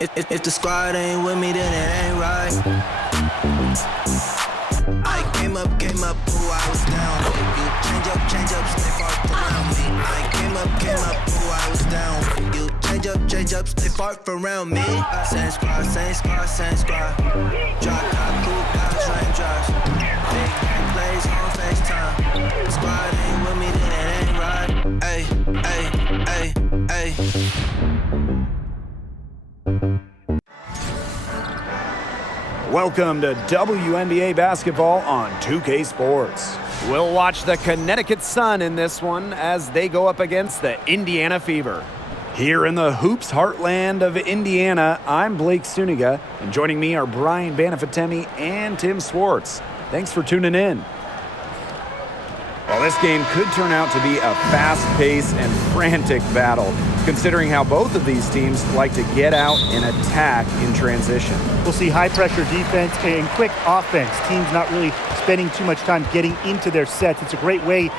If the squad ain't with me, then it ain't right. I came up, who I was down. You change up, stay far around me. I came up, who I was down. You change up, stay far around me. Same squad. Drop top, cool down, train drops. Big bang plays on FaceTime. The squad ain't with me, then it ain't right. Ay. Welcome to WNBA basketball on 2K Sports. We'll watch the Connecticut Sun in this one as they go up against the Indiana Fever. Here in the Hoops heartland of Indiana, I'm Blake Suniga, and joining me are Brian Banafitemi and Tim Swartz. Thanks for tuning in. Well, this game could turn out to be a fast-paced and frantic battle, considering how both of these teams like to get out and attack in transition. We'll see high-pressure defense and quick offense. Teams not really spending too much time getting into their sets. It's a great way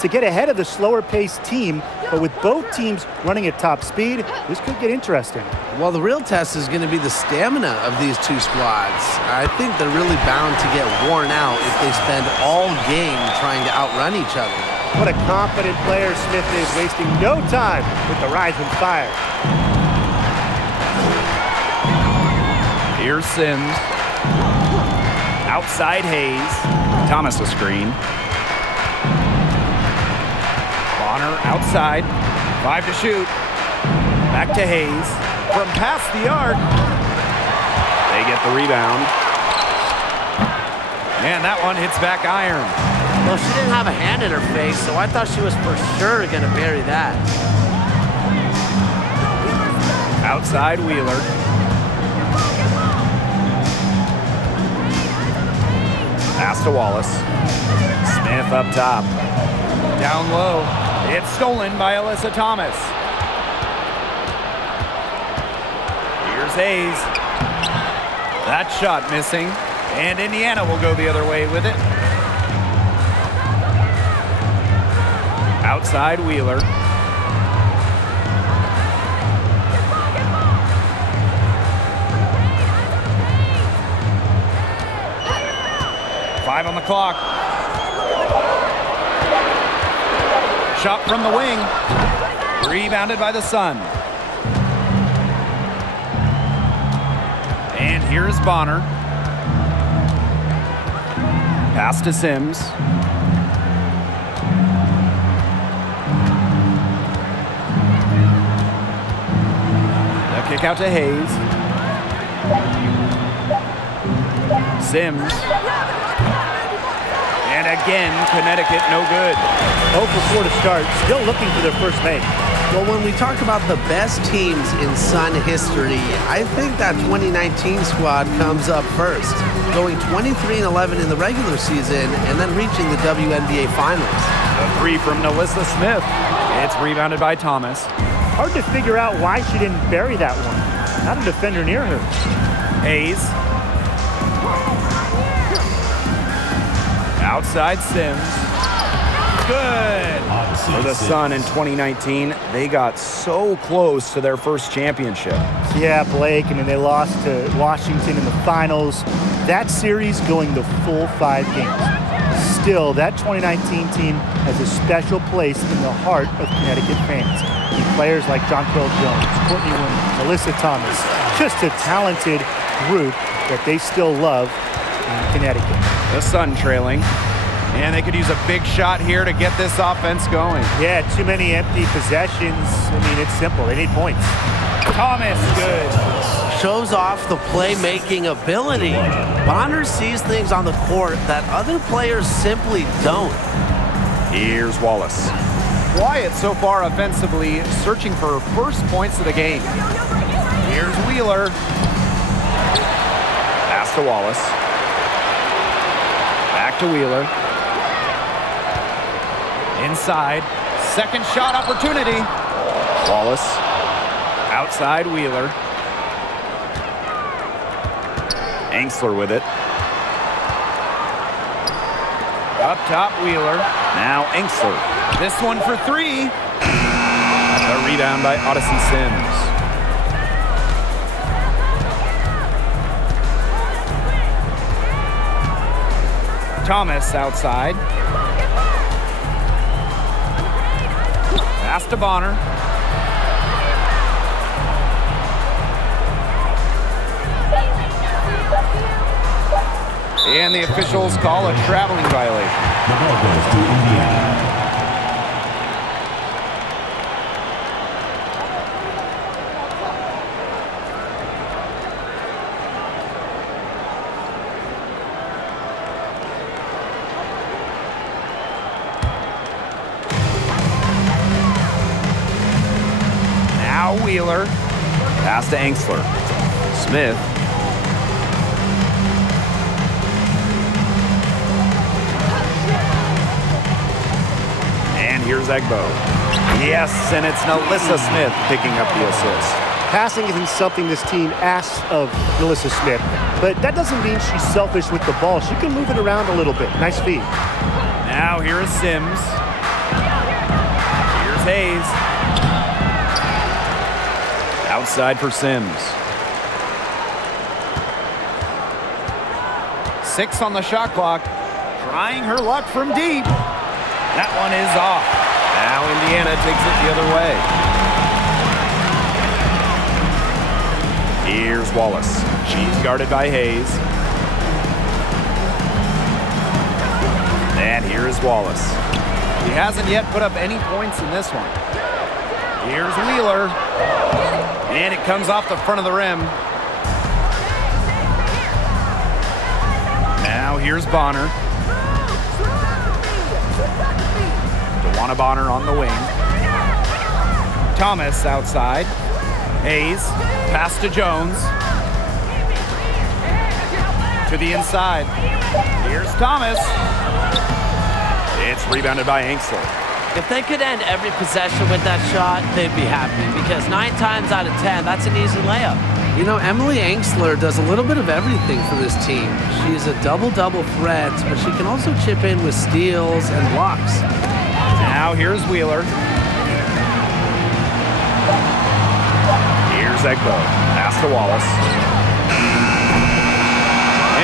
to get ahead of the slower-paced team, but with both teams running at top speed, this could get interesting. Well, the real test is going to be the stamina of these two squads. I think they're really bound to get worn out if they spend all game trying to outrun each other. What a confident player Smith is, wasting no time with the rise and fire. Here's Sims. Outside Hayes. Thomas a screen. Bonner outside. 5 to shoot. Back to Hayes. From past the arc. They get the rebound. And that one hits back iron. Well, she didn't have a hand in her face, so I thought she was for sure going to bury that. Outside Wheeler. Pass to Wallace. Smith up top. Down low. It's stolen by Alyssa Thomas. Here's Hayes. That shot missing. And Indiana will go the other way with it. Outside Wheeler. Five on the clock. Shot from the wing. Rebounded by the Sun. And here's Bonner. Pass to Sims. The kick out to Hayes. Sims. And again, Connecticut no good. 0 for 4 to start, still looking for their first make. Well, when we talk about the best teams in Sun history, I think that 2019 squad comes up first, going 23-11 in the regular season and then reaching the WNBA Finals. A three from Alyssa Smith. It's rebounded by Thomas. Hard to figure out why she didn't bury that one. Not a defender near her. Hayes. Outside Sims. Good. For the Sun in 2019, they got so close to their first championship. Yeah, Blake. I mean, they lost to Washington in the finals. That series going the full 5 games. Still, that 2019 team has a special place in the heart of Connecticut fans. Players like Jonquel Jones, Courtney Williams, Alyssa Thomas. Just a talented group that they still love in Connecticut. The Sun trailing. And they could use a big shot here to get this offense going. Yeah, too many empty possessions. I mean, it's simple. They need points. Thomas, good. Shows off the playmaking ability. Bonner sees things on the court that other players simply don't. Here's Wallace. Quiet so far offensively, searching for first points of the game. Here's Wheeler. Pass to Wallace. Back to Wheeler. Inside, second shot opportunity. Wallace, outside Wheeler. Angsler with it. Up top Wheeler, now Angsler. This one for 3. The rebound by Odyssey Sims. Thomas outside. Pass to Bonner. And the officials call a traveling violation. The ball goes to Indiana. Now Wheeler. Pass to Angsler. Smith. And here's Egbo. Yes, and it's Nalissa Smith picking up the assist. Passing isn't something this team asks of Nalissa Smith, but that doesn't mean she's selfish with the ball. She can move it around a little bit. Nice feed. Now here is Sims. Here's Hayes. Outside for Sims. 6 on the shot clock. Trying her luck from deep. That one is off. Now Indiana takes it the other way. Here's Wallace. She's guarded by Hayes. And here is Wallace. He hasn't yet put up any points in this one. Here's Wheeler. And it comes off the front of the rim. Now here's Bonner. DeWanna Bonner on the wing. Thomas outside. Hayes. Pass to Jones. To the inside. Here's Thomas. It's rebounded by Angsler. If they could end every possession with that shot, they'd be happy because 9 times out of 10, that's an easy layup. You know, Emily Angsler does a little bit of everything for this team. She is a double-double threat, but she can also chip in with steals and blocks. Now here's Wheeler. Here's Egbo. Pass to Wallace.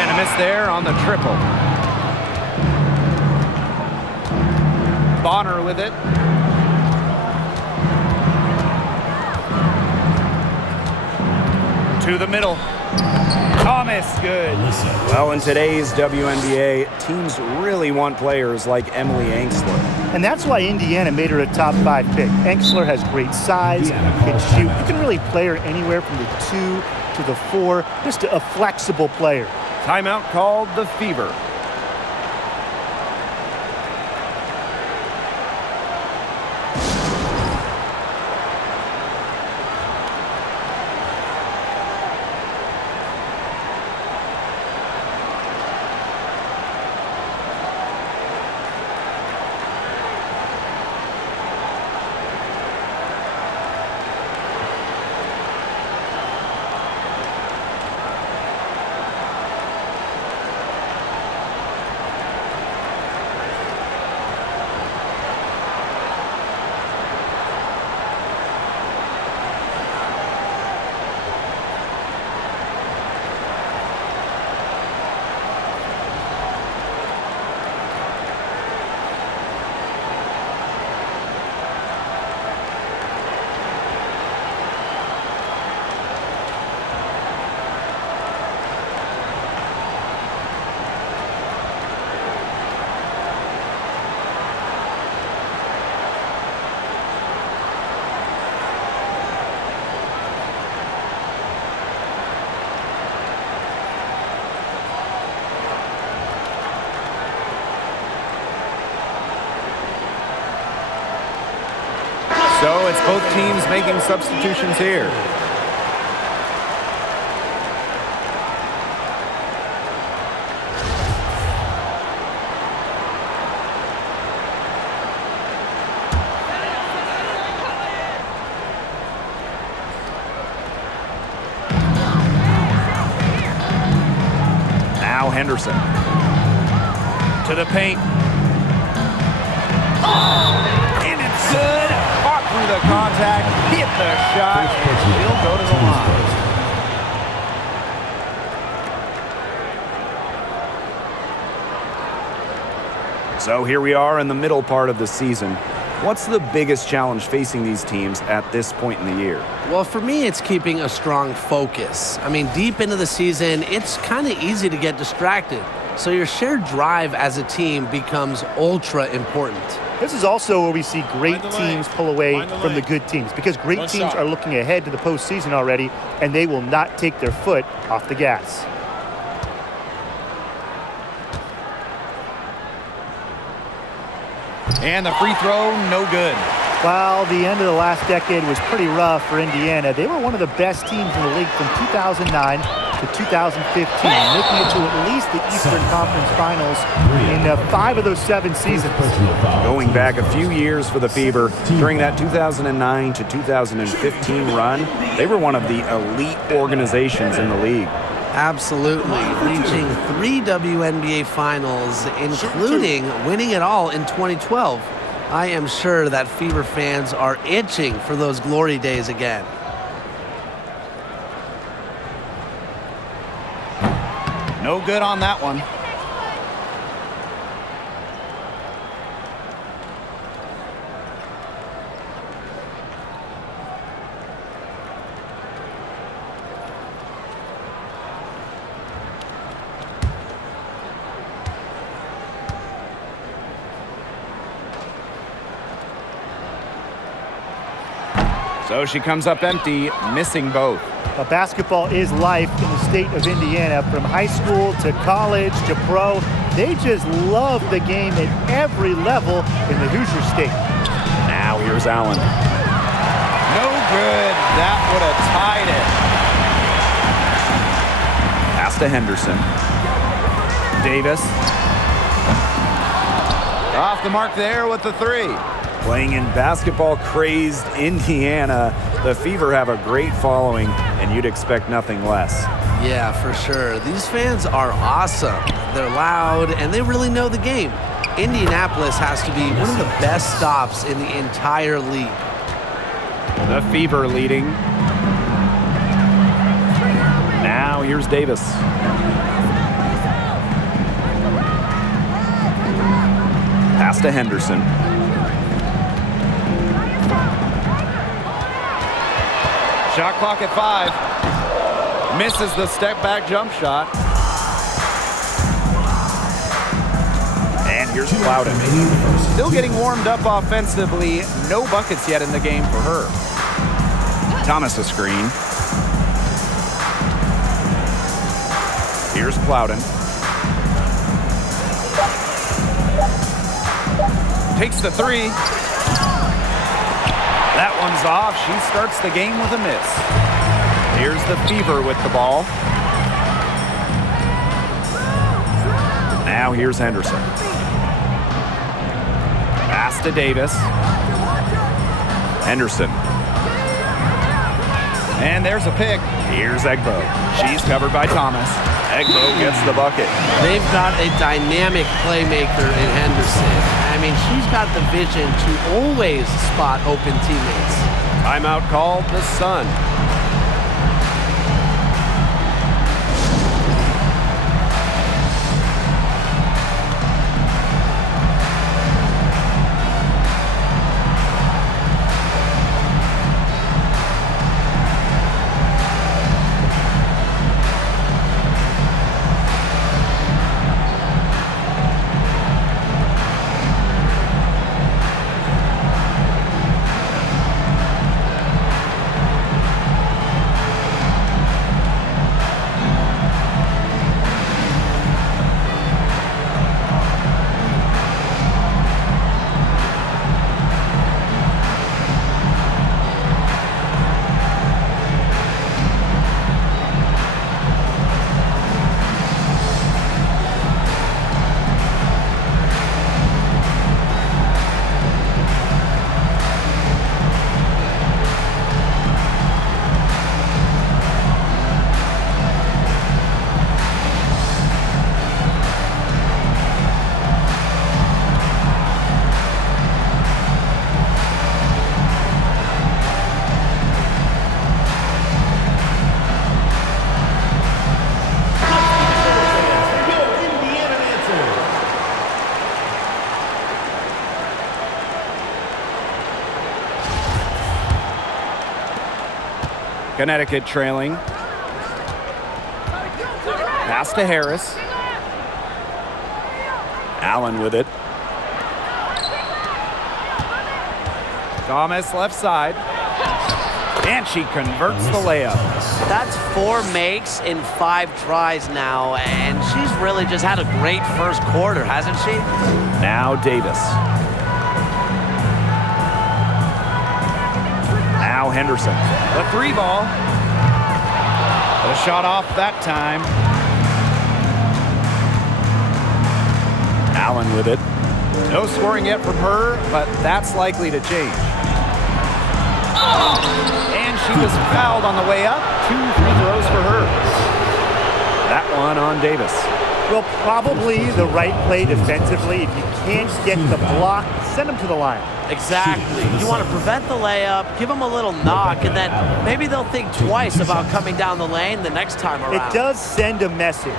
And a miss there on the triple. Bonner with it. To the middle. Thomas, good. Well, in today's WNBA, teams really want players like Emily Angsler. And that's why Indiana made her a top 5 pick. Angsler has great size, can shoot. You can really play her anywhere from the 2 to the 4, just a flexible player. Timeout called the Fever. So it's both teams making substitutions here. Now Henderson. To the paint. And it's good. Fought through the contact, hit the shot, and she'll go to the line. So here we are in the middle part of the season. What's the biggest challenge facing these teams at this point in the year? Well, for me, it's keeping a strong focus. I mean, deep into the season, it's kind of easy to get distracted. So your shared drive as a team becomes ultra important. This is also where we see great teams pull away from the good teams, because great teams are looking ahead to the postseason already, and they will not take their foot off the gas. And the free throw, no good. While the end of the last decade was pretty rough for Indiana, they were one of the best teams in the league from 2009 to 2015, making it to at least the Eastern Conference Finals in 5 of those 7 seasons. Going back a few years for the Fever, during that 2009 to 2015 run, they were one of the elite organizations in the league. Absolutely, reaching 3 WNBA finals, including winning it all in 2012. I am sure that Fever fans are itching for those glory days again. No good on that one. So she comes up empty, missing both. Basketball is life in the state of Indiana. From high school to college to pro, they just love the game at every level in the Hoosier State. Now here's Allen. No good. That would have tied it. Pass to Henderson. Davis. Off the mark there with the 3. Playing in basketball-crazed Indiana, the Fever have a great following, and you'd expect nothing less. Yeah, for sure. These fans are awesome. They're loud, and they really know the game. Indianapolis has to be one of the best stops in the entire league. The Fever leading. Now here's Davis. Pass to Henderson. Shot clock at 5. Misses the step-back jump shot. And here's Plowden. Still getting warmed up offensively. No buckets yet in the game for her. Thomas a screen. Here's Plowden. Takes the 3. That one's off. She starts the game with a miss. Here's the Fever with the ball. Now here's Henderson. Pass to Davis. Henderson. And there's a pick. Here's Egbo. She's covered by Thomas. Egbo gets the bucket. They've got a dynamic playmaker in Henderson. I mean, she's got the vision to always spot open teammates. Timeout called the Sun. Connecticut trailing. Pass to Harris. Allen with it. Thomas left side. And she converts the layup. That's 4 makes in 5 tries now, and she's really just had a great first quarter, hasn't she? Now Davis. Now Henderson. The 3 ball. The shot off that time. Allen with it. No scoring yet from her, but that's likely to change. And she was fouled on the way up. 2 free throws for her. That one on Davis. Well, probably the right play defensively. If you can't get the block, send them to the line. Exactly. You want to prevent the layup, give them a little knock, and then maybe they'll think twice about coming down the lane the next time around. It does send a message.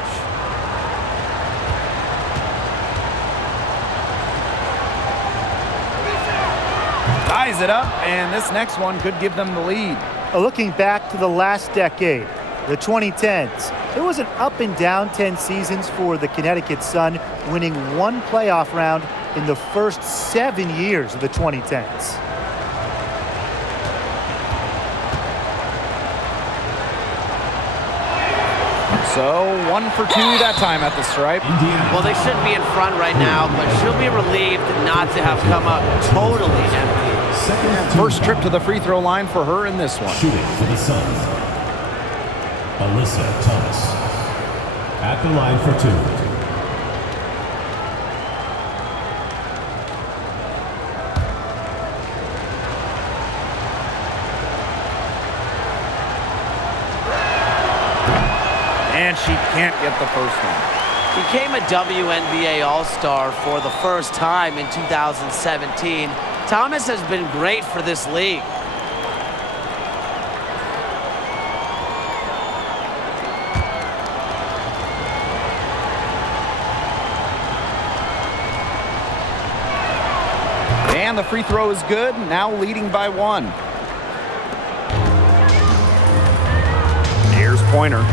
Ties it up, and this next one could give them the lead. Looking back to the last decade, the 2010s, it was an up and down 10 seasons for the Connecticut Sun, winning 1 playoff round in the first 7 years of the 2010s. So 1 for 2 that time at the stripe. Well, they shouldn't be in front right now, but she'll be relieved not to have come up totally empty. First trip to the free throw line for her in this one. Shooting for the Suns, Alyssa Thomas. At the line for 2. And she can't get the first one. Became a WNBA All-Star for the first time in 2017. Thomas has been great for this league. And the free throw is good, now leading by 1. Here's Pointer.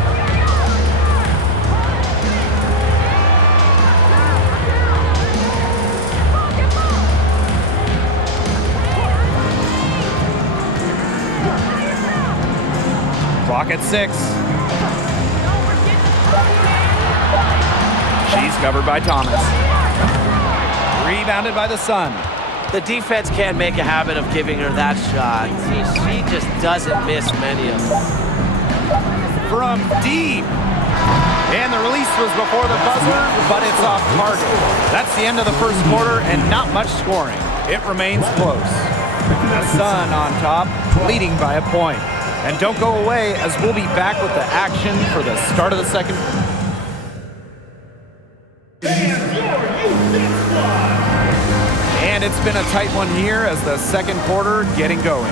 Clock at 6. She's covered by Thomas. Rebounded by the Sun. The defense can't make a habit of giving her that shot. She just doesn't miss many of them. From deep. And the release was before the buzzer, but it's off target. That's the end of the first quarter and not much scoring. It remains close. The Sun on top, leading by a point. And don't go away, as we'll be back with the action for the start of the second. And it's been a tight one here as the second quarter getting going.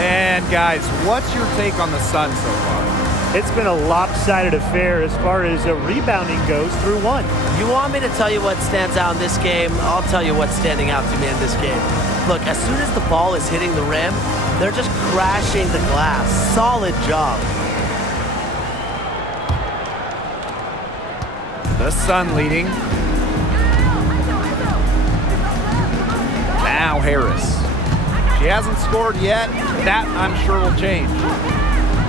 And guys, what's your take on the Sun so far? It's been a lopsided affair as far as rebounding goes through 1. You want me to tell you what stands out in this game? I'll tell you what's standing out to me in this game. Look, as soon as the ball is hitting the rim, they're just crashing the glass. Solid job. The Sun leading. Now Harris. She hasn't scored yet. That, I'm sure, will change.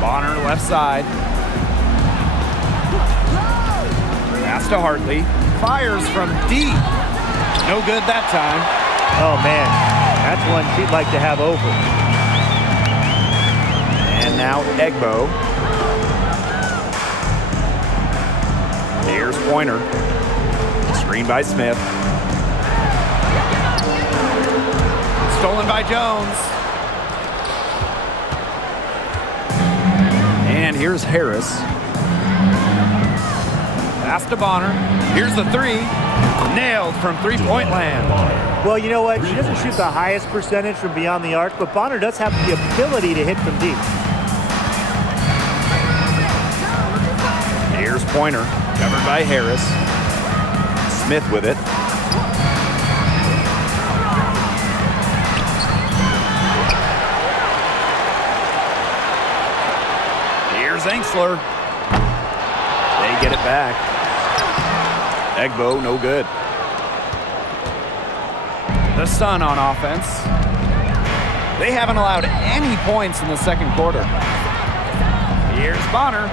Bonner left side. Pass to Hartley. Fires from deep. No good that time. Oh, man. That's one she'd like to have over. And now Egbo. Here's Pointer. Screen by Smith. Stolen by Jones. And here's Harris. Pass to Bonner. Here's the 3. Nailed from three-point land. Well, you know what? She doesn't shoot the highest percentage from beyond the arc, but Bonner does have the ability to hit from deep. Here's Pointer, covered by Harris. Smith with it. Here's Enksler. They get it back. Egbo, no good. The Sun on offense. They haven't allowed any points in the second quarter. Here's Bonner.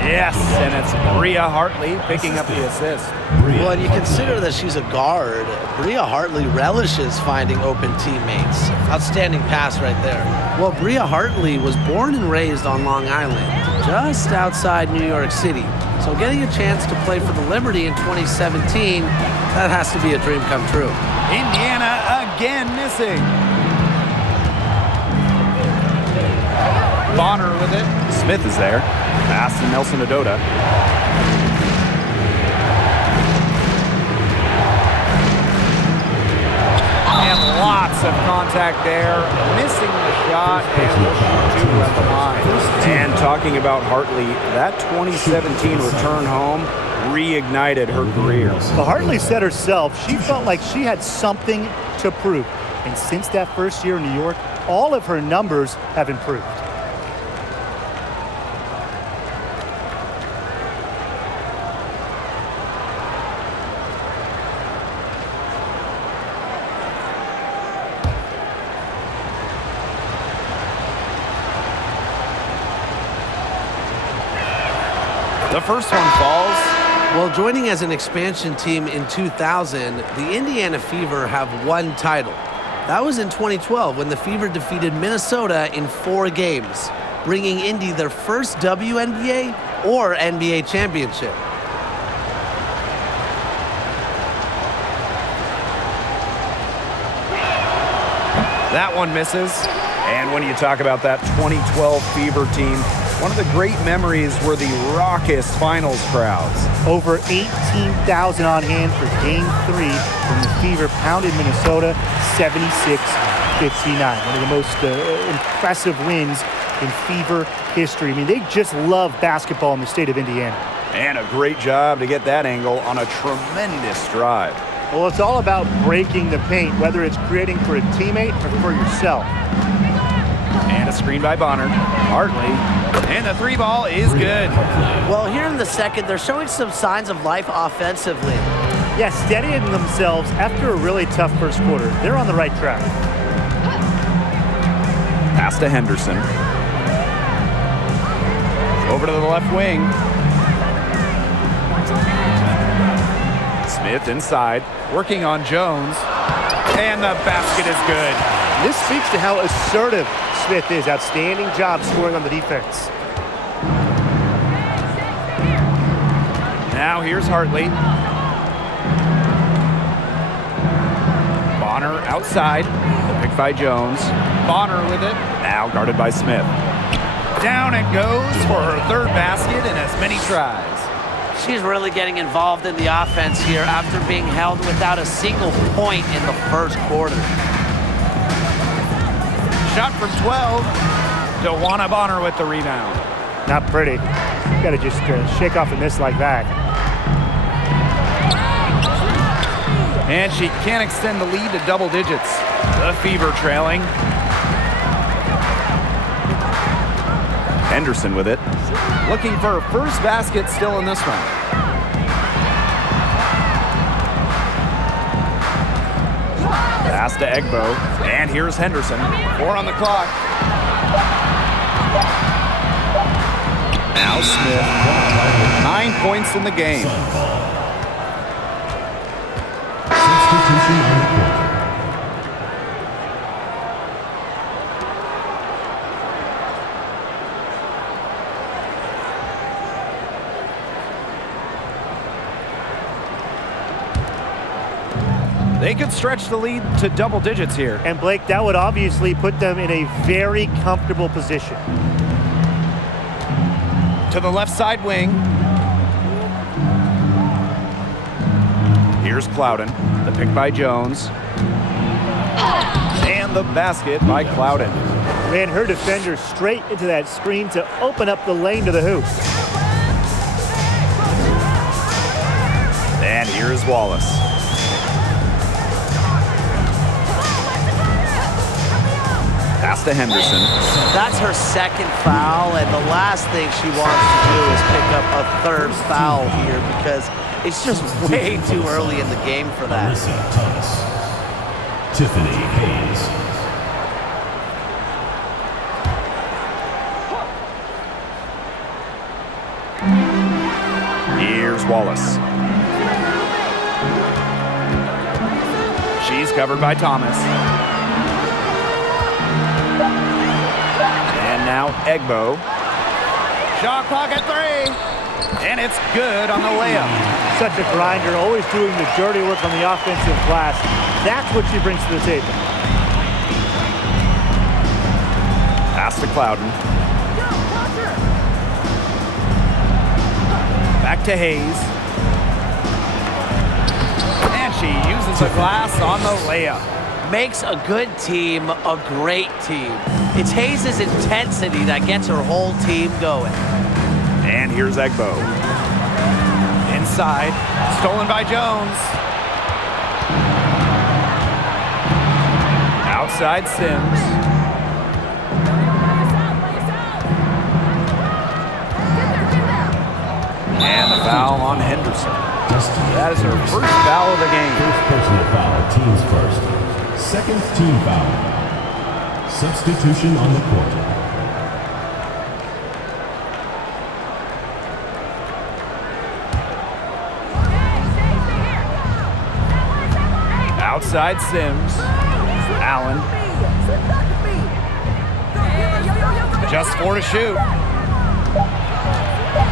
Yes, and it's Bria Hartley picking up the assist. Well, and you consider that she's a guard. Bria Hartley relishes finding open teammates. Outstanding pass right there. Well, Bria Hartley was born and raised on Long Island, just outside New York City. So getting a chance to play for the Liberty in 2017, that has to be a dream come true. Indiana again missing. Bonner with it. Smith is there. Pass to Nelson Adota. And lots of contact there. Missing the shot and will shoot two at the line. And talking about Hartley, that 2017 return home reignited her career. But Hartley said herself she felt like she had something to prove. And since that first year in New York, all of her numbers have improved. The first one falls. Well, joining as an expansion team in 2000, the Indiana Fever have one title. That was in 2012 when the Fever defeated Minnesota in 4 games, bringing Indy their first WNBA or NBA championship. That one misses. And when you talk about that 2012 Fever team, one of the great memories were the raucous finals crowds. Over 18,000 on hand for Game 3 when the Fever pounded Minnesota 76-59. One of the most impressive wins in Fever history. I mean, they just love basketball in the state of Indiana. And a great job to get that angle on a tremendous drive. Well, it's all about breaking the paint, whether it's creating for a teammate or for yourself. And a screen by Bonner. Hartley. And the 3-ball is good. Well, here in the second, they're showing some signs of life offensively. Yeah, steadying themselves after a really tough first quarter. They're on the right track. Pass to Henderson. Over to the left wing. Smith inside, working on Jones. And the basket is good. This speaks to how assertive Smith is. Outstanding job scoring on the defense. Now here's Hartley. Bonner outside. The pick by Jones. Bonner with it. Now guarded by Smith. Down it goes for her third basket in as many tries. She's really getting involved in the offense here after being held without a single point in the first quarter. Shot from 12. Dewana Bonner with the rebound. Not pretty. You got to just shake off a miss like that. And she can't extend the lead to double digits. The Fever trailing. Henderson with it. Looking for her first basket still in this one. Pass to Egbo. And here's Henderson. 4 on the clock. Now Smith. 9 points in the game. They could stretch the lead to double digits here. And Blake, that would obviously put them in a very comfortable position. To the left side wing. Here's Clouden. The pick by Jones. And the basket by Clouden. Ran her defender straight into that screen to open up the lane to the hoop. And here's Wallace. Pass to Henderson. That's her second foul, and the last thing she wants to do is pick up a third foul here because it's just way too early in the game for that. Alyssa Thomas. Tiffany Hayes. Here's Wallace. She's covered by Thomas. And now Egbo. Shot clock at 3. And it's good on the layup. Such a grinder, always doing the dirty work on the offensive glass. That's what she brings to the table. Pass to Clouden. Back to Hayes. And she uses a glass on the layup. Makes a good team a great team. It's Hayes' intensity that gets her whole team going. And here's Egbo. Inside, stolen by Jones. Outside Sims. And the foul on Henderson. That is her first foul of the game. First personal foul, team's first. Second team foul. Substitution on the court. Outside Sims. Allen. Just 4 to shoot.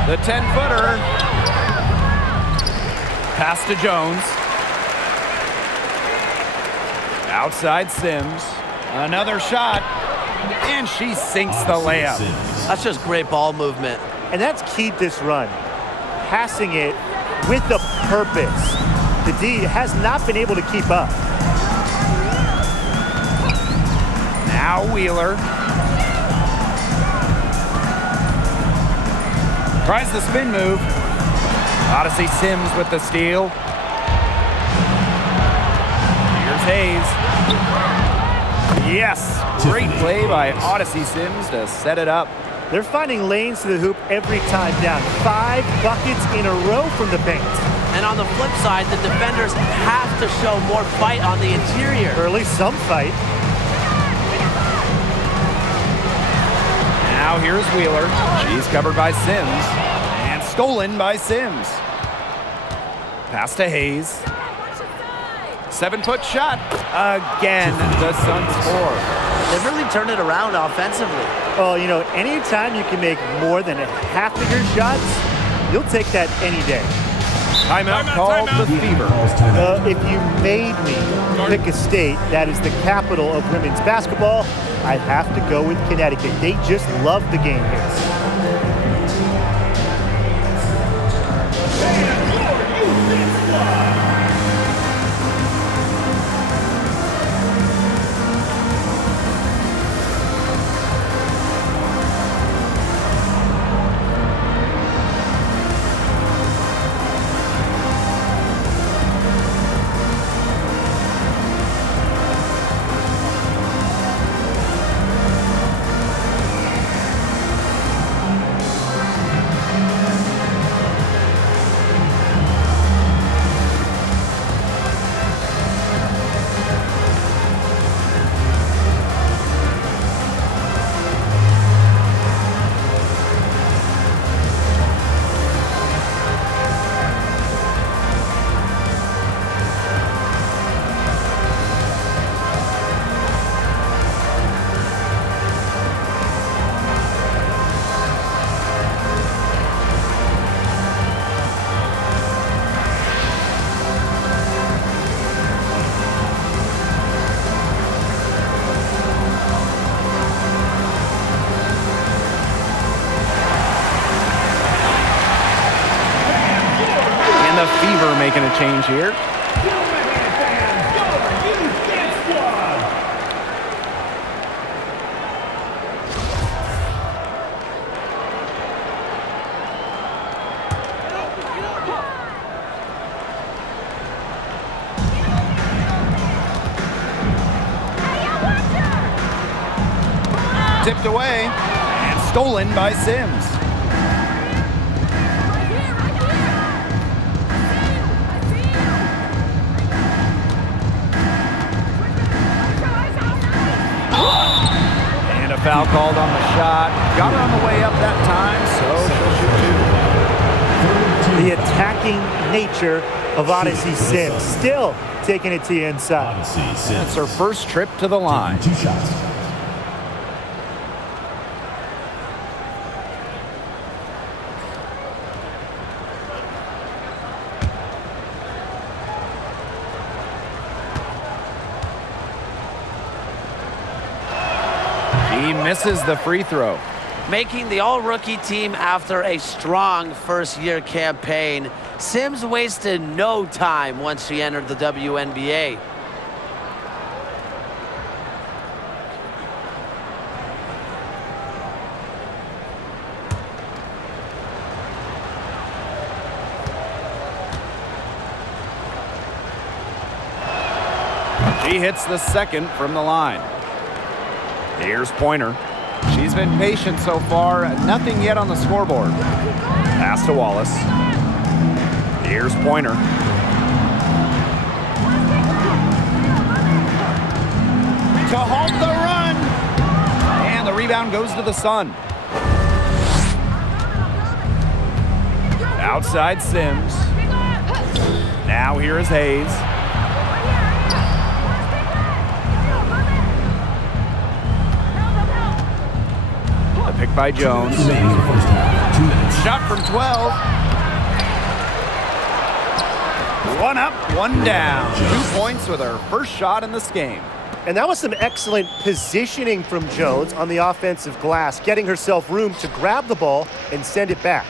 The 10-footer. Pass to Jones. Outside Sims. Another shot. And she sinks the layup. That's just great ball movement. And that's keyed this run. Passing it with a purpose. The D has not been able to keep up. Now Wheeler. Tries the spin move. Odyssey Sims with the steal. Here's Hayes. Yes, great play by Odyssey Sims to set it up. They're finding lanes to the hoop every time down. 5 buckets in a row from the paint. And on the flip side, the defenders have to show more fight on the interior. Or at least some fight. Now here's Wheeler. She's covered by Sims. And stolen by Sims. Pass to Hayes. 7-foot shot. Again, the Suns score. They've really turned it around offensively. Oh, you know, anytime you can make more than half of your shots, you'll take that any day. Timeout called the Fever. If you made me pick a state that is the capital of women's basketball, I'd have to go with Connecticut. They just love the game here. Fever making a change here. tipped away and stolen by Sims. And a foul called on the shot. Got her on the way up that time, so she'll shoot 2. The attacking nature of Odyssey Sims, still taking it to the inside. That's her first trip to the line. 2 shots. He misses the free throw. Making the all-rookie team after a strong first-year campaign, Sims wasted no time once she entered the WNBA. She hits the second from the line. Here's Pointer. She's been patient so far. Nothing yet on the scoreboard. Pass to Wallace. Here's Pointer. To halt the run. And the rebound goes to the Sun. Outside Sims. Now here is Hayes. Picked by Jones. Shot from 12. One up, one down. 2 points with her first shot in this game. And that was some excellent positioning from Jones on the offensive glass, getting herself room to grab the ball and send it back.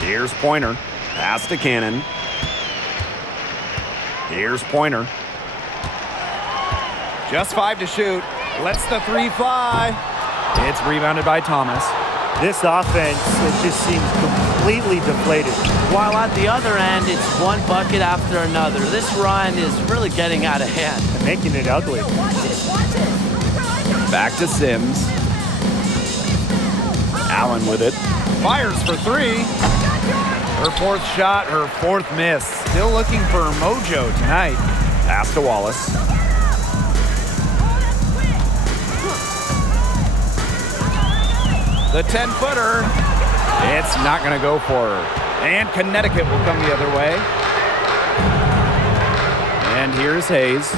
Here's Pointer. Pass to Cannon. Here's Pointer. Just 5 to shoot. Lets the 3 fly. It's rebounded by Thomas. This offense, it just seems completely deflated. While at the other end, it's one bucket after another. This run is really getting out of hand. And making it ugly. Back to Sims. Allen with it. Fires for 3. Her fourth shot, her fourth miss. Still looking for mojo tonight. Pass to Wallace. The 10-footer, it's not going to go for her. And Connecticut will come the other way. And here's Hayes.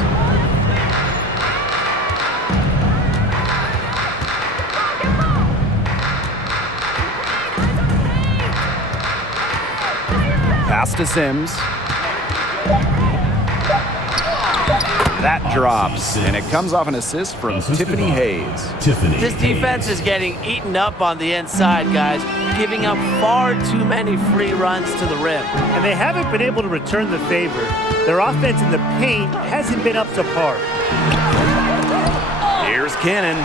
Pass to Sims. That drops, and it comes off an assist from Tiffany Hayes. This defense is getting eaten up on the inside, guys, giving up far too many free runs to the rim. And they haven't been able to return the favor. Their offense in the paint hasn't been up to par. Here's Cannon.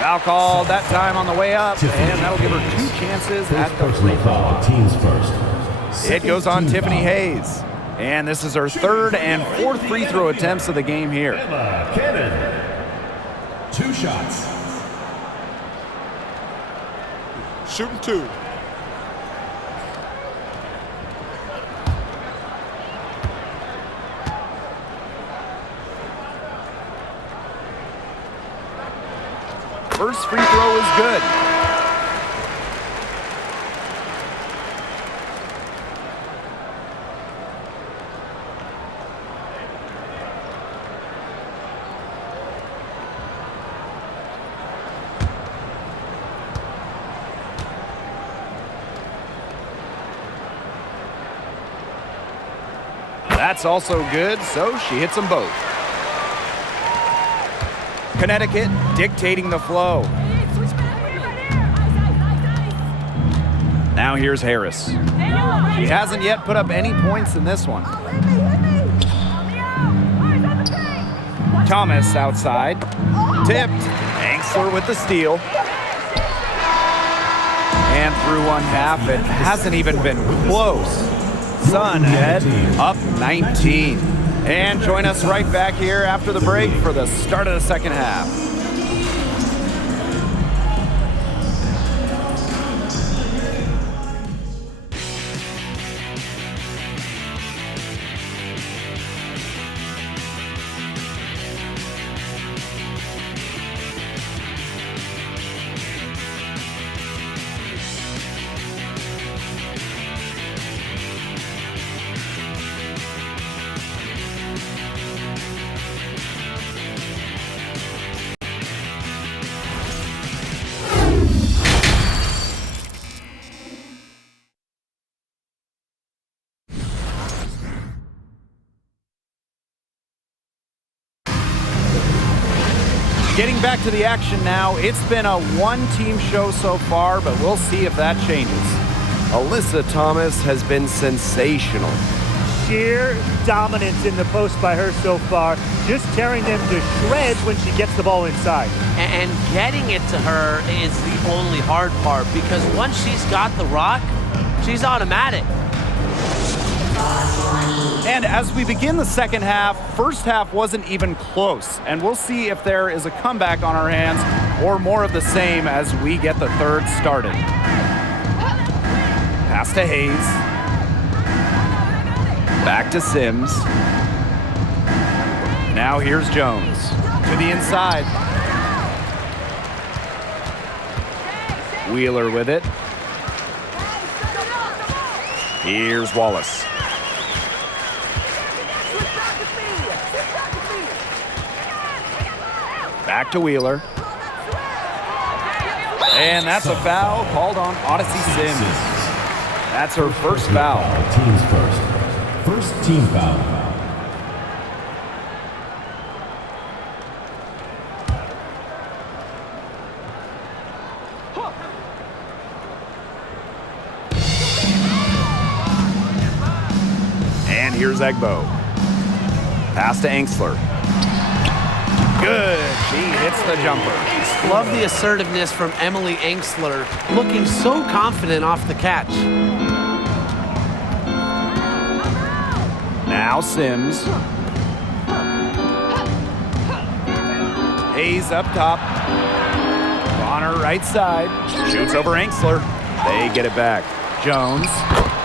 Foul called that time on the way up, and that'll give her 2 chances at the free throw. Teams first. It goes on Tiffany Hayes. And this is her 3rd and 4th free throw attempts of the game here. Cannon. 2 shots. Shooting 2. First free throw is good. That's also good, so she hits them both. Connecticut dictating the flow. Now here's Harris. She hasn't yet put up any points in this one. Thomas outside. Tipped. Angsler with the steal. And through one half, it hasn't even been close. Sun ahead, up 19. And join us right back here after the break for the start of the second half. Getting back to the action now, it's been a one-team show so far, but we'll see if that changes. Alyssa Thomas has been sensational. Sheer dominance in the post by her so far, just tearing them to shreds when she gets the ball inside. And getting it to her is the only hard part, because once she's got the rock, she's automatic. And as we begin the second half, first half wasn't even close, and we'll see if there is a comeback on our hands or more of the same as we get the third started. Pass to Hayes. Back to Sims. Now here's Jones to the inside. Wheeler with it. Here's Wallace. Back to Wheeler. And that's a foul called on Odyssey Sims. That's her first foul. Teams first. First team foul. And here's Egbo. Pass to Angsler. Good. She hits the jumper. Love the assertiveness from Emily Angsler, looking so confident off the catch. Now Sims. Hayes up top. Bonner right side. Shoots over Angsler. They get it back. Jones.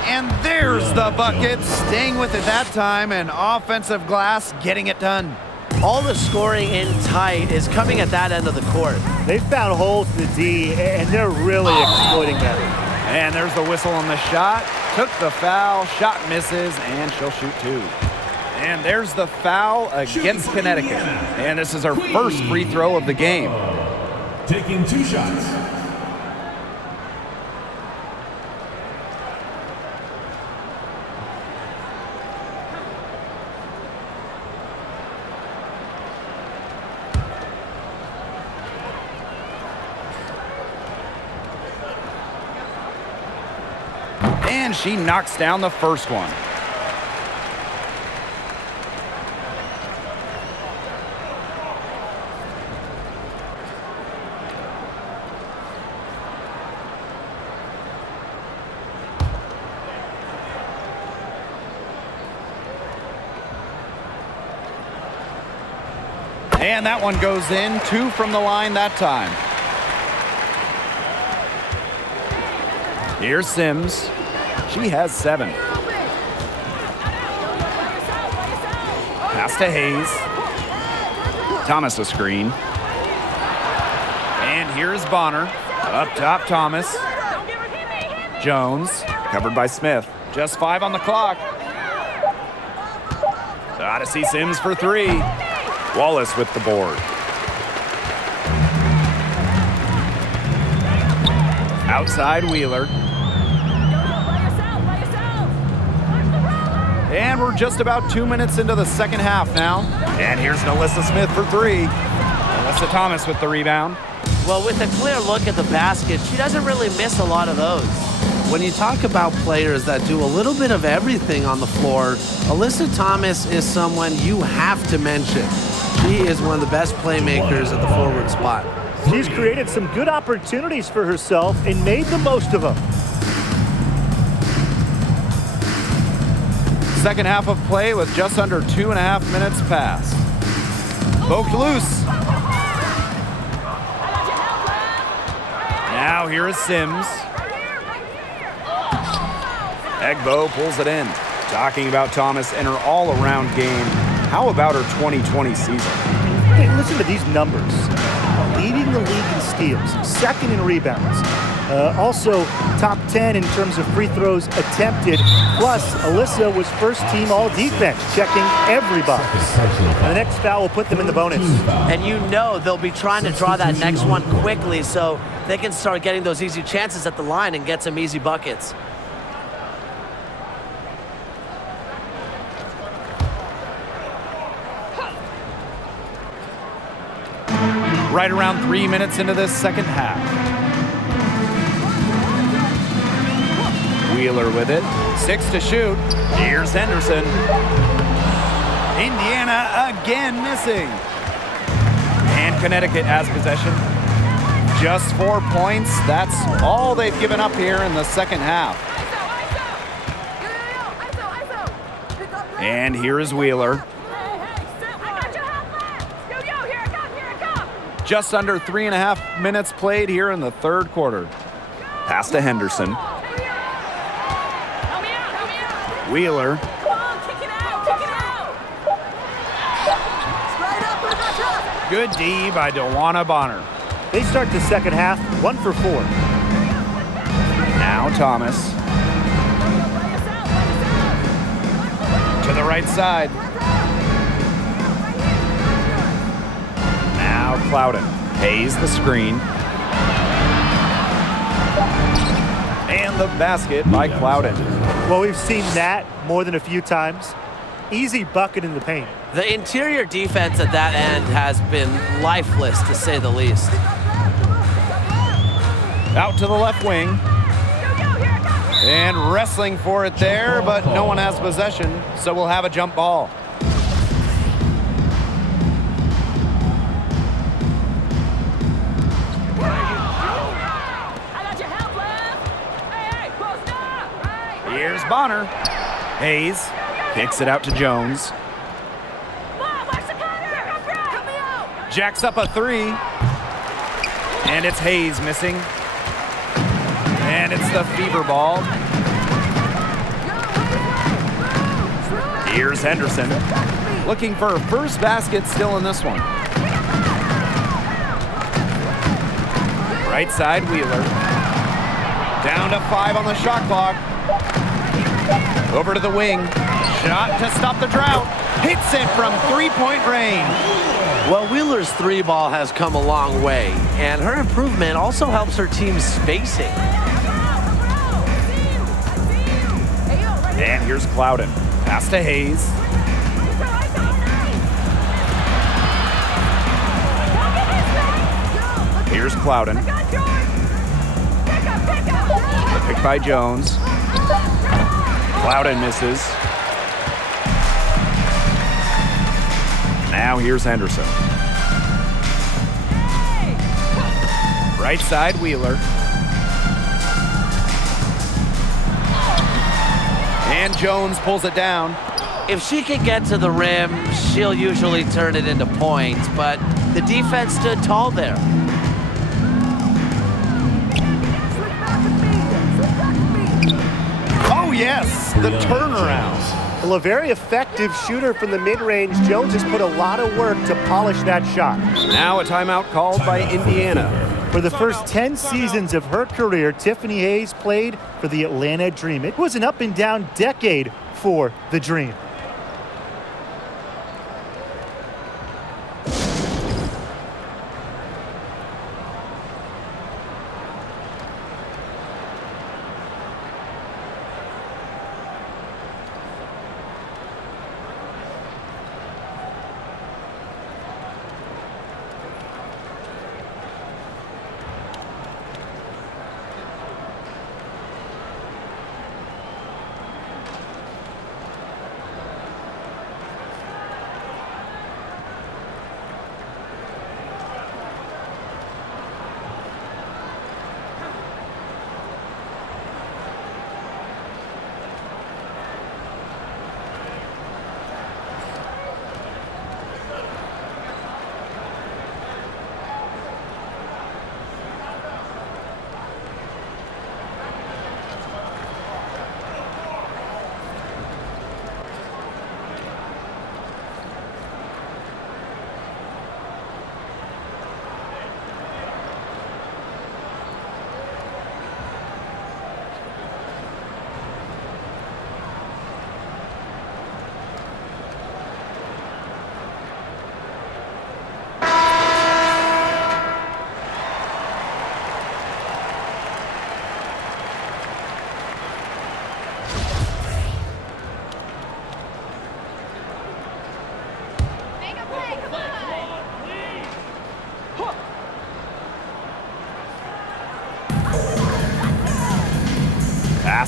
And there's the bucket. Staying with it that time, and offensive glass getting it done. All the scoring in tight is coming at that end of the court. They found holes in the D, and they're really exploiting them. And there's the whistle on the shot. Took the foul, shot misses, and she'll shoot two. And there's the foul against Connecticut. And this is her first free throw of the game. Taking two shots. And she knocks down the first one. And that one goes in, 2 from the line that time. Here's Sims. She has 7. Pass to Hayes. Thomas a screen. And here's Bonner. Up top, Thomas. Jones, covered by Smith. Just 5 on the clock. Odyssey Sims for 3. Wallace with the board. Outside Wheeler. And we're just about 2 minutes into the second half now. And here's Alyssa Smith for 3. Alyssa Thomas with the rebound. Well, with a clear look at the basket, she doesn't really miss a lot of those. When you talk about players that do a little bit of everything on the floor, Alyssa Thomas is someone you have to mention. She is one of the best playmakers at the forward spot. She's created some good opportunities for herself and made the most of them. Second half of play with just under 2.5 minutes passed. Poked loose. Now here is Sims. Egbo pulls it in. Talking about Thomas in her all-around game. How about her 2020 season? Hey, listen to these numbers. Leading the league in steals, second in rebounds. Also, top 10 in terms of free throws attempted. Plus, Alyssa was first team all defense, checking every box. And the next foul will put them in the bonus. And you know they'll be trying to draw that next one quickly so they can start getting those easy chances at the line and get some easy buckets. Right around 3 minutes into this second half. Wheeler with it. 6 to shoot. Here's Henderson. Indiana again missing. And Connecticut has possession. Just 4 points. That's all they've given up here in the second half. And here is Wheeler. Just under 3.5 minutes played here in the third quarter. Pass to Henderson. Wheeler. Good D by DeWanna Bonner. They start the second half 1 for 4. Now Thomas. To the right side. Now Clouden. Hayes the screen. And the basket by Clouden. Well, we've seen that more than a few times. Easy bucket in the paint. The interior defense at that end has been lifeless, to say the least. Out to the left wing. And wrestling for it there, but no one has possession, so we'll have a jump ball. Here's Bonner. Hayes kicks it out to Jones. Jacks up a 3. And it's Hayes missing. And it's the fever ball. Here's Henderson. Looking for a first basket still in this one. Right side, Wheeler. Down to 5 on the shot clock. Over to the wing. Shot to stop the drought. Hits it from 3-point range. Well, Wheeler's 3-ball has come a long way, and her improvement also helps her team's spacing. And here's Clouden. Pass to Hayes. Here's Clouden. The pick by Jones. Clouden misses. Now here's Henderson. Right side, Wheeler. And Jones pulls it down. If she can get to the rim, she'll usually turn it into points, but the defense stood tall there. Oh yes, the turnaround. Well, a very effective shooter from the mid-range. Jones has put a lot of work to polish that shot. Now a timeout called by Indiana. For the first 10 seasons of her career, Tiffany Hayes played for the Atlanta Dream. It was an up-and-down decade for the Dream.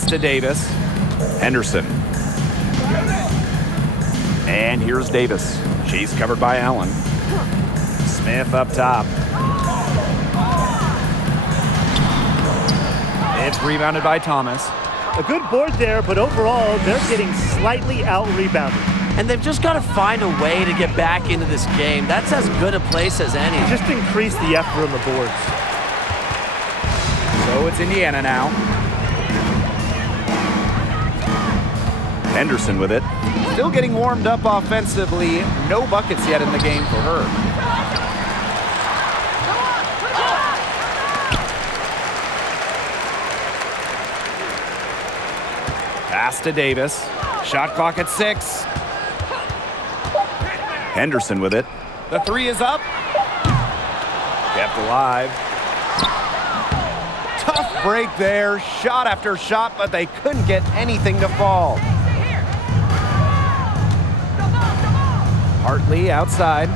Pass to Davis. Henderson. And here's Davis. She's covered by Allen. Smith up top. It's rebounded by Thomas. A good board there, but overall, they're getting slightly out-rebounded. And they've just got to find a way to get back into this game. That's as good a place as any. Just increase the effort on the boards. So it's Indiana now. Henderson with it. Still getting warmed up offensively. No buckets yet in the game for her. Pass to Davis. Shot clock at 6. Henderson with it. The 3 is up. Kept alive. Tough break there. Shot after shot, but they couldn't get anything to fall. Hartley outside.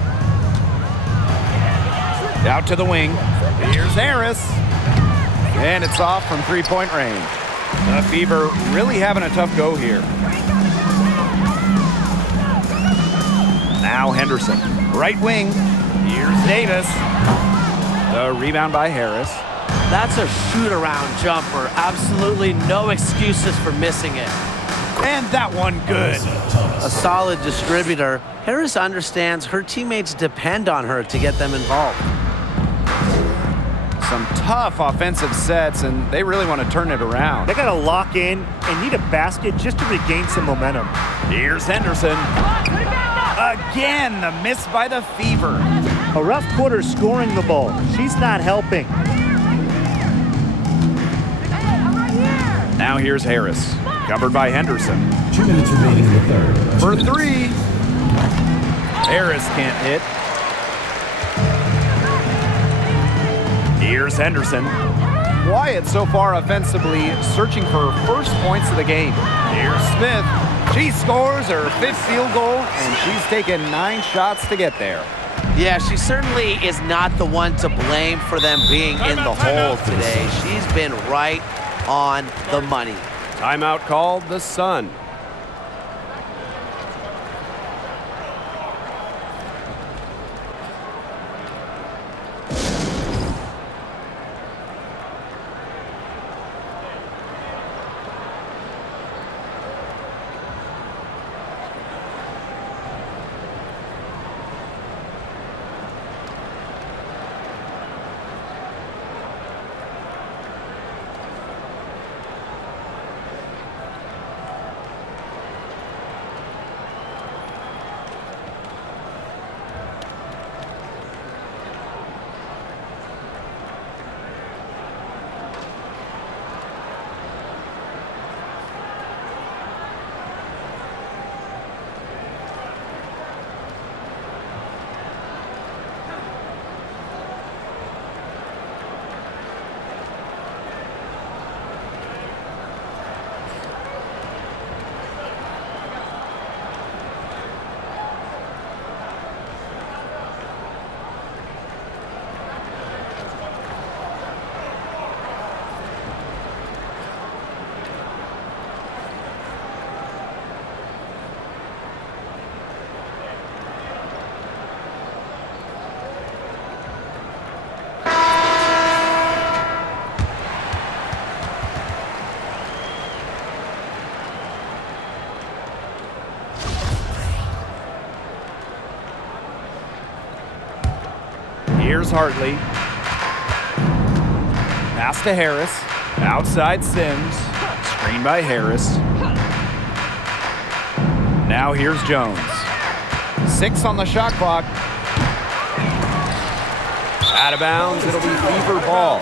Out to the wing. Here's Harris. And it's off from three-point range. The Fever really having a tough go here. Now Henderson. Right wing. Here's Davis. The rebound by Harris. That's a shoot-around jumper. Absolutely no excuses for missing it. And that one good. A solid distributor. Harris understands her teammates depend on her to get them involved. Some tough offensive sets, and they really want to turn it around. They got to lock in and need a basket just to regain some momentum. Here's Henderson. Again, the miss by the Fever. A rough quarter scoring the ball. She's not helping. Now here's Harris. Covered by Henderson. 2 minutes remaining in the third. For 3. Harris can't hit. Here's Henderson. Quiet so far offensively, searching for first points of the game. Here's Smith. She scores her 5th field goal, and she's taken 9 shots to get there. Yeah, she certainly is not the one to blame for them being in the hole today. She's been right on the money. Timeout called the Sun. Here's Hartley. Pass to Harris. Outside Sims. Screen by Harris. Now here's Jones. 6 on the shot clock. Out of bounds. It'll be Fever ball.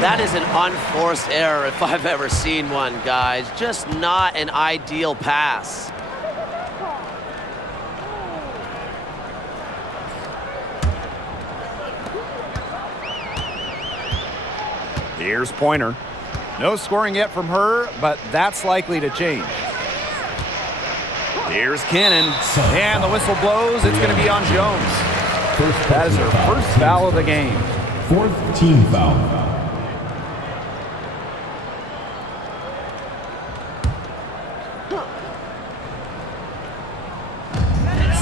That is an unforced error if I've ever seen one, guys. Just not an ideal pass. Here's Pointer. No scoring yet from her, but that's likely to change. Here's Cannon, and the whistle blows. It's going to be on Jones. That is her first foul of the game. 4th team foul.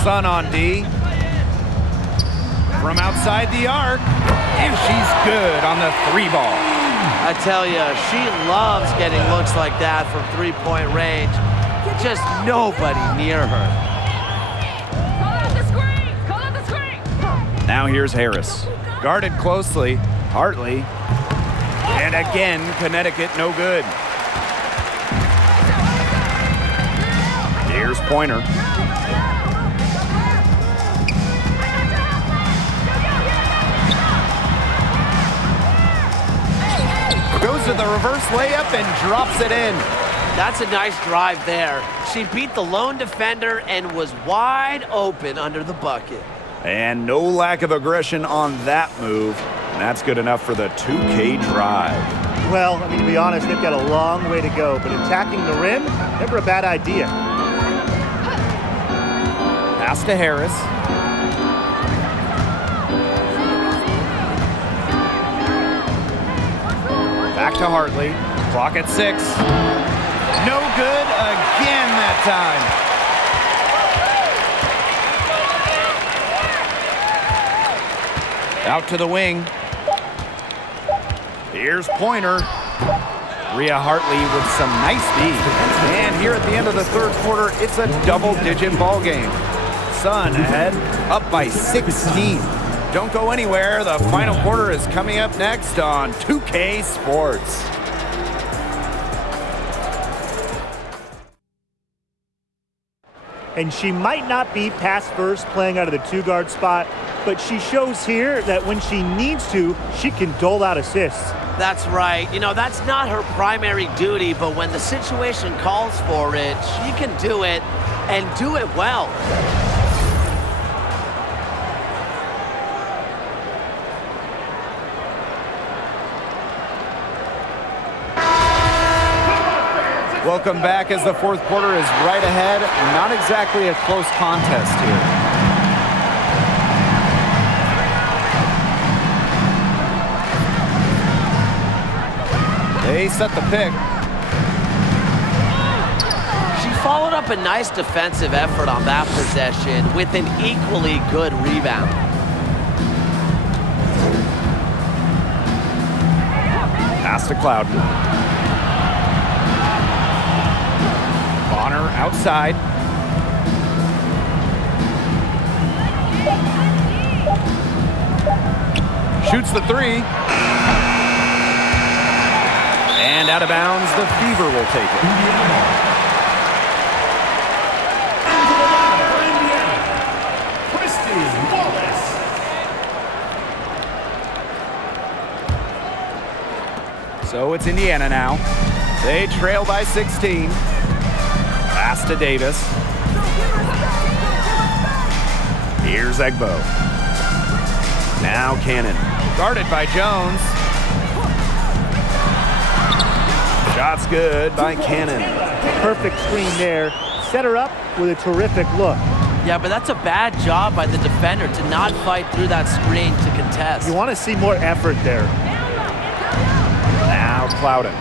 Sun on D. From outside the arc, and she's good on the 3-ball. I tell you, she loves getting looks like that from three-point range. Just nobody near her. Call out the screen! Now here's Harris. Guarded closely. Hartley. And again, Connecticut no good. Here's Pointer. Goes to the reverse layup and drops it in. That's a nice drive there. She beat the lone defender and was wide open under the bucket. And no lack of aggression on that move. And that's good enough for the 2K drive. Well, I mean, to be honest, they've got a long way to go, but attacking the rim, never a bad idea. Pass to Harris. Back to Hartley. Clock at 6. No good again that time. Out to the wing. Here's Pointer. Rhea Hartley with some nice D. And here at the end of the third quarter, it's a double-digit ball game. Sun ahead, up by 16. Don't go anywhere. The final quarter is coming up next on 2K Sports. And she might not be pass first playing out of the 2-guard spot, but she shows here that when she needs to, she can dole out assists. That's right. You know, that's not her primary duty, but when the situation calls for it, she can do it and do it well. Welcome back as the fourth quarter is right ahead. Not exactly a close contest here. They set the pick. She followed up a nice defensive effort on that possession with an equally good rebound. Pass to Clouden. Bonner outside. Shoots the 3. And out of bounds, the Fever will take it. So it's Indiana now. They trail by 16. Pass to Davis. Here's Egbo. Now Cannon. Guarded by Jones. Shot's good by Cannon. Perfect screen there. Set her up with a terrific look. Yeah, but that's a bad job by the defender to not fight through that screen to contest. You want to see more effort there. Now Clouden.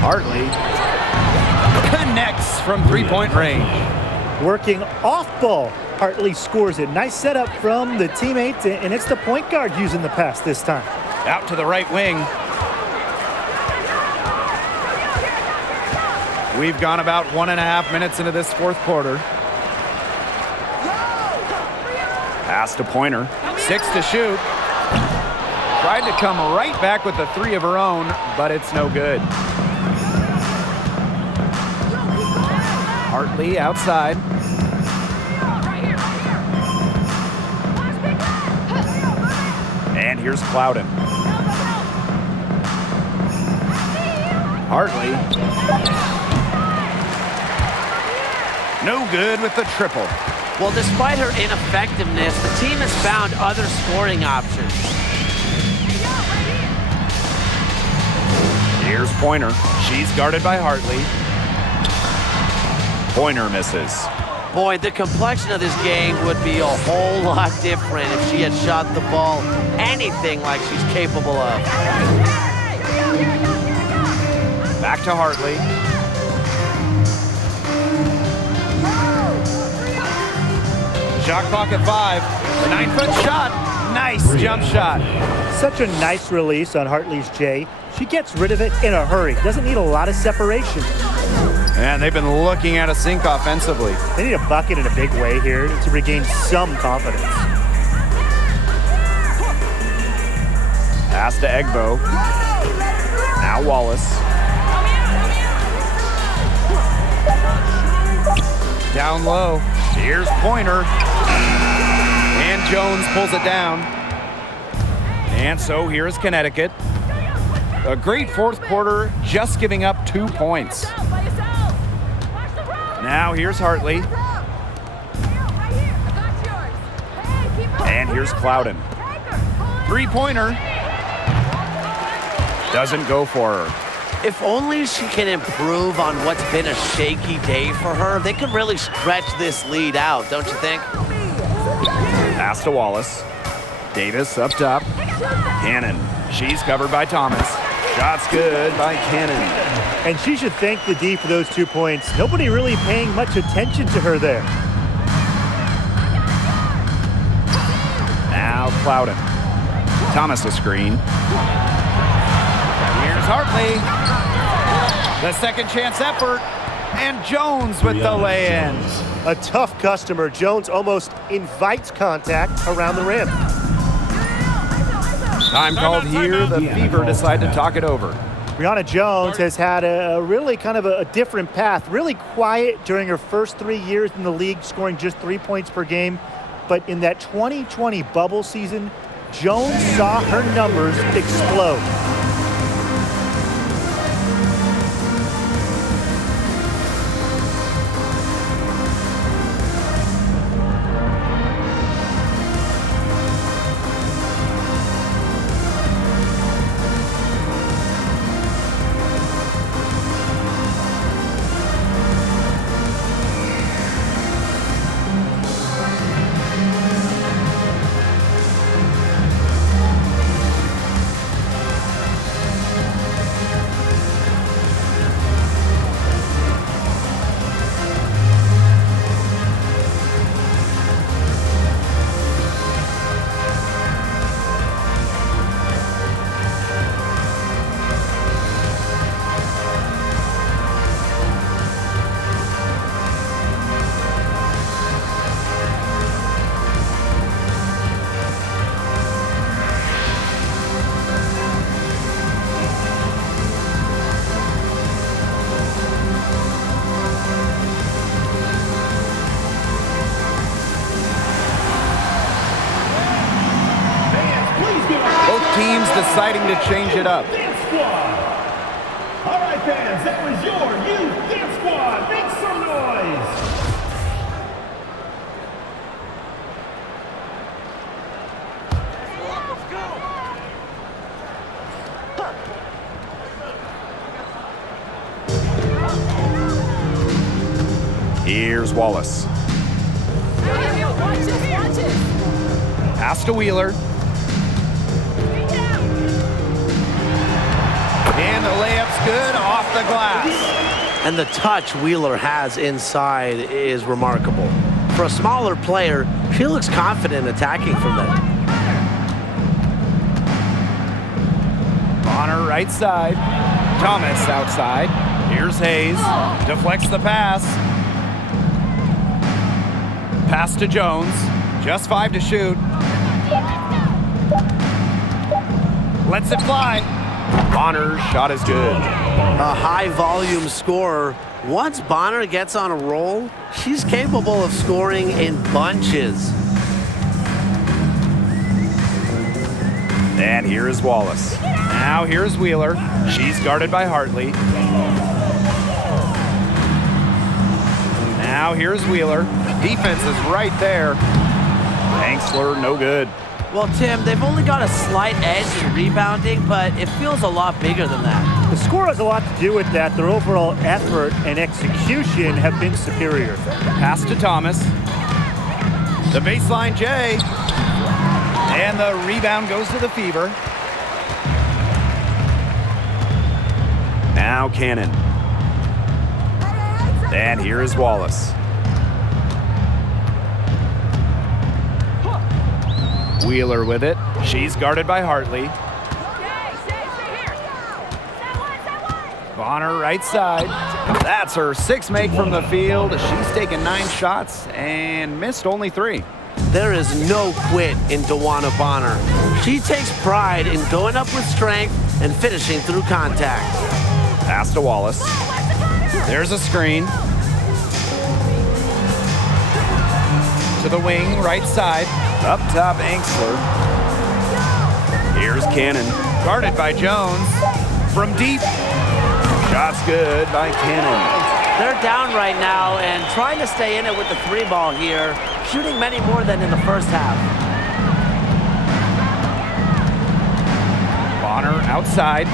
Hartley connects from three-point range. Working off ball. Hartley scores it. Nice setup from the teammate, and it's the point guard using the pass this time. Out to the right wing. We've gone about 1.5 minutes into this fourth quarter. Pass to Pointer. 6 to shoot. Tried to come right back with the 3 of her own, but it's no good. Hartley outside. And here's Clouden. Hartley. No good with the triple. Well, despite her ineffectiveness, the team has found other scoring options. Here's Pointer. She's guarded by Hartley. Pointer misses. Boy, the complexion of this game would be a whole lot different if she had shot the ball anything like she's capable of. Back to Hartley. Shot clock at 5. The 9-foot shot. Nice jump shot. Such a nice release on Hartley's J. She gets rid of it in a hurry. Doesn't need a lot of separation. And they've been looking at a sink offensively. They need a bucket in a big way here to regain some confidence. Pass to Egbo. Now Wallace. Down low. Here's Pointer. And Jones pulls it down. And so here's Connecticut. A great fourth quarter, just giving up 2 points. Now here's Hartley. And here's Clouden. Three-pointer. Doesn't go for her. If only she can improve on what's been a shaky day for her, they could really stretch this lead out, don't you think? Pass to Wallace. Davis up top. Cannon. She's covered by Thomas. Shot's good by Cannon. And she should thank the D for those 2 points. Nobody really paying much attention to her there. Now Clouden. Thomas a screen. Here's Hartley. The second chance effort. And Jones with the lay-in. A tough customer. Jones almost invites contact around the rim. Time called here. The Fever decide to talk it over. Brianna Jones has had a really kind of a different path. Really quiet during her first 3 years in the league, scoring just 3 points per game. But in that 2020 bubble season, Jones saw her numbers explode. Teams deciding to change it up. Dance Squad. All right, fans, that was your youth dance squad. Make some noise. Here's Wallace. Pass to Wheeler. And the layup's good off the glass. And the touch Wheeler has inside is remarkable. For a smaller player, she looks confident attacking from there. Bonner right side. Thomas outside. Here's Hayes. Deflects the pass. Pass to Jones. Just 5 to shoot. Lets it fly. Bonner's shot is good. A high-volume scorer. Once Bonner gets on a roll, she's capable of scoring in bunches. And here is Wallace. Now here's Wheeler. She's guarded by Hartley. Now here's Wheeler. Defense is right there. Angsler, no good. Well, Tim, they've only got a slight edge in rebounding, but it feels a lot bigger than that. The score has a lot to do with that. Their overall effort and execution have been superior. Pass to Thomas. The baseline J. And the rebound goes to the Fever. Now Cannon. And here is Wallace. Wheeler with it. She's guarded by Hartley. Bonner right side. That's her 6th make from the field. She's taken 9 shots and missed only 3. There is no quit in Dewana Bonner. She takes pride in going up with strength and finishing through contact. Pass to Wallace. There's a screen. To the wing, right side. Up top, Angsler. Here's Cannon. Guarded by Jones. From deep. Shot's good by Cannon. They're down right now and trying to stay in it with the 3 ball here, shooting many more than in the first half. Bonner outside.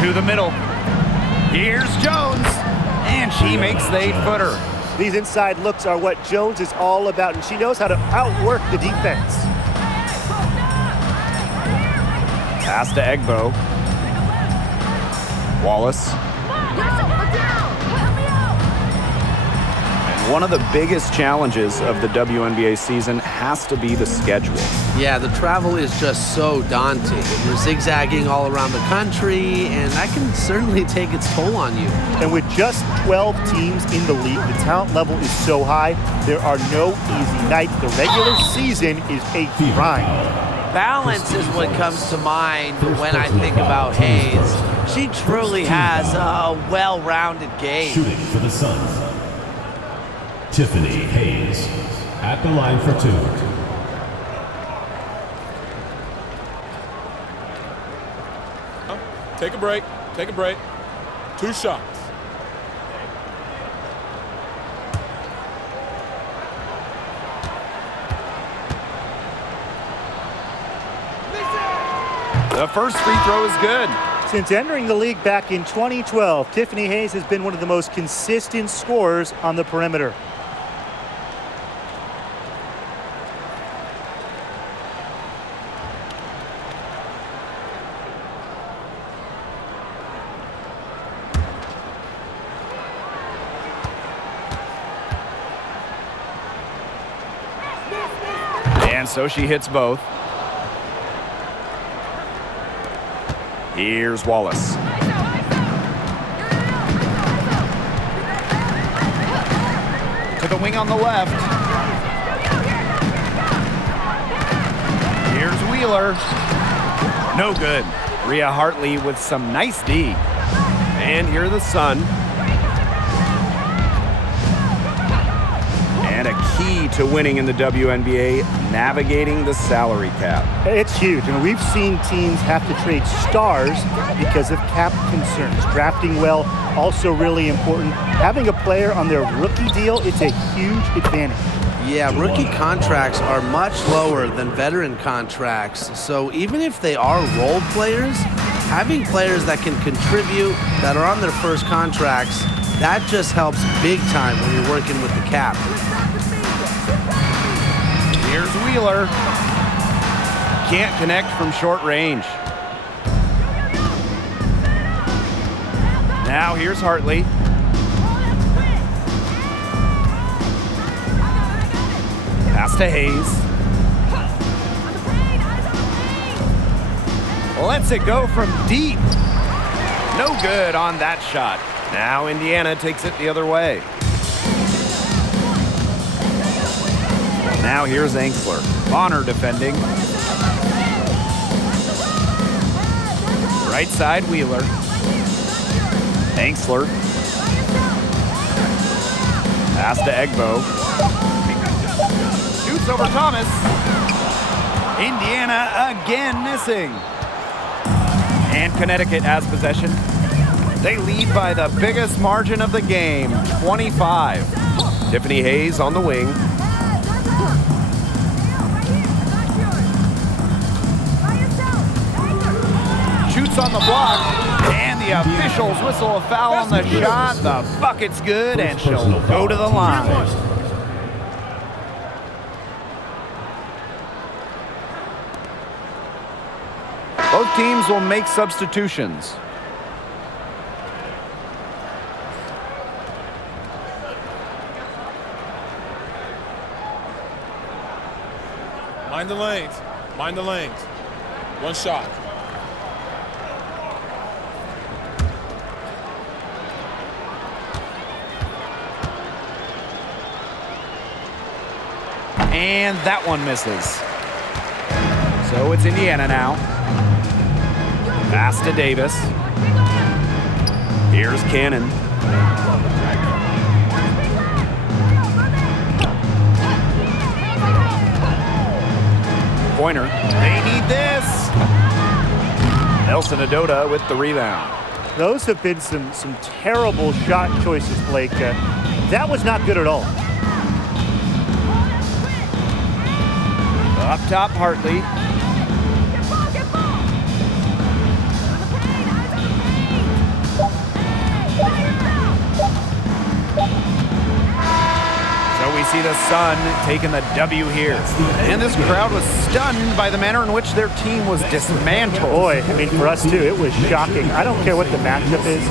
To the middle. Here's Jones. And she makes the 8-footer. These inside looks are what Jones is all about, and she knows how to outwork the defense. Pass to Egbo. Wallace. And one of the biggest challenges of the WNBA season has to be the schedule. Yeah, the travel is just so daunting. You're zigzagging all around the country, and that can certainly take its toll on you. And with just 12 teams in the league, the talent level is so high, there are no easy nights. The regular season is a grind. Balance is what comes to mind when I think about Hayes. She truly has a well-rounded game. Shooting for the Suns, Tiffany Hayes at the line for 2. Take a break. Take a break. 2 shots. The first free throw is good. Since entering the league back in 2012, Tiffany Hayes has been one of the most consistent scorers on the perimeter. And so she hits both. Here's Wallace. To the wing on the left. Here's Wheeler. No good. Rhea Hartley with some nice D. And here the Sun. And a key to winning in the WNBA, navigating the salary cap. It's huge. I mean, we've seen teams have to trade stars because of cap concerns. Drafting well, also really important. Having a player on their rookie deal, it's a huge advantage. Yeah, rookie contracts are much lower than veteran contracts. So even if they are role players, having players that can contribute, that are on their first contracts, that just helps big time when you're working with the cap. Here's Wheeler. Can't connect from short range. Now here's Hartley. Pass to Hayes. Lets it go from deep. No good on that shot. Now Indiana takes it the other way. Now here's Angsler. Bonner defending. Right side, Wheeler. Angsler. Pass to Egbo. Shoots over Thomas. Indiana again missing. And Connecticut has possession. They lead by the biggest margin of the game, 25. Tiffany Hayes on the wing. Shoots on the block, and the officials whistle a foul on the shot. The bucket's good, and she'll go to the line. Both teams will make substitutions. Mind the lanes. Mind the lanes. One shot. And that one misses. So it's Indiana now. Pass to Davis. Here's Cannon. Pointer. They need this. Nelson Adota with the rebound. Those have been some terrible shot choices, Blake. That was not good at all. Up top, Hartley. So we see the Sun taking the W here. And this crowd was stunned by the manner in which their team was dismantled. Boy, I mean, for us too, it was shocking. I don't care what the matchup is.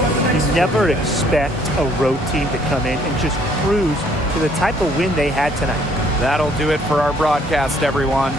You never expect a road team to come in and just cruise to the type of win they had tonight. That'll do it for our broadcast, everyone.